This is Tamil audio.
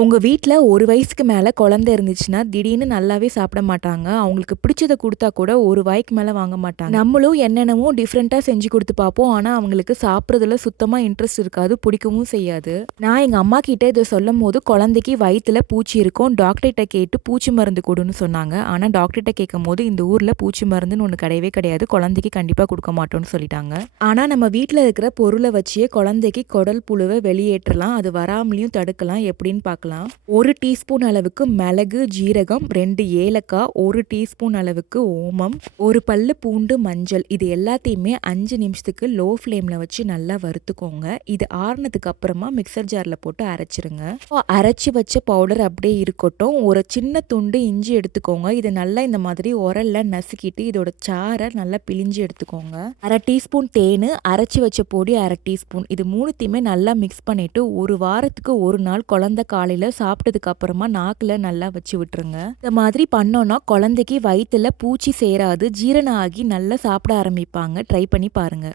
உங்க வீட்ல 1 வயசுக்கு மேல குழந்தை இருந்துச்சுன்னா, திடீர்னு நல்லாவே சாப்பிட மாட்டாங்க. அவங்களுக்கு பிடிச்சத குடுத்தா கூட 1 வாய்க்கு மேல வாங்க மாட்டாங்க. நம்மளும் என்னென்னமோ டிஃப்ரெண்ட்டா செஞ்சு குடுத்து பார்ப்போம். ஆனா, அவங்களுக்கு சாப்பிடுறதுல சுத்தமா இன்ட்ரெஸ்ட் இருக்காது. பிடிக்கவும் செய்யாது. நான் எங்க அம்மா கிட்ட இத சொல்லும்போது, குழந்தைக்கு வயித்துல பூச்சி இருக்கும். டாக்டர்ட்ட கேட்டு பூச்சி மருந்து குடுன்னு சொன்னாங்க. ஆனா, டாக்டர்ட்ட கேட்கும்போது, இந்த ஊர்ல பூச்சி மருந்துன்னு ஒண்ணு கிடையவே கிடையாது. குழந்தைக்கு கண்டிப்பா குடுக்க மாட்டோம்னு சொல்லிட்டாங்க. ஆனா, நம்ம வீட்ல இருக்கிற பொருள வச்சே குழந்தைக்கு குடல் புழுவ வெளியேற்றலாம். அது வராமலயும் தடுக்கலாம். எப்படின்னு பார்க்கலாம். 1 டீஸ்பூன் அளவுக்கு மிளகு, ஜீரகம், 2 ஏலக்காய், 1 டீஸ்பூன் அளவுக்கு ஓமம், 1 பல்லு பூண்டு, மஞ்சள் இது எல்லாத்தையுமே 5 நிமிஷத்துக்கு லோ ஃப்ளேம்ல வச்சு நல்லா வறுத்துக்கோங்க. இது ஆறுனதுக்கு அப்புறமா மிக்சர் ஜார்ல போட்டு அரைச்சிருங்க. அரைச்சி வச்ச பவுடர் அப்படியே இருக்கட்டும். ஒரு சின்ன துண்டு இஞ்சி எடுத்துக்கோங்க. இதை நல்லா இந்த மாதிரி உரல்ல நசுக்கிட்டு இதோட சாறை நல்லா பிழிஞ்சு எடுத்துக்கோங்க. 1/2 டீஸ்பூன் தேன், அரைச்சி வச்ச பொடி 1/2 டீஸ்பூன் இது மூணுத்தையுமே நல்லா மிக்ஸ் பண்ணிட்டு 1 வாரத்துக்கு 1 நாள் குழந்தை காலையில சாப்பிட்டதுக்கு அப்புறமா நாக்குல நல்லா வச்சு விட்டுருங்க. இந்த மாதிரி பண்ணோம்னா குழந்தைக்கு வயித்துல பூச்சி சேராது, ஜீரணம் ஆகி நல்லா சாப்பிட ஆரம்பிப்பாங்க. ட்ரை பண்ணி பாருங்க.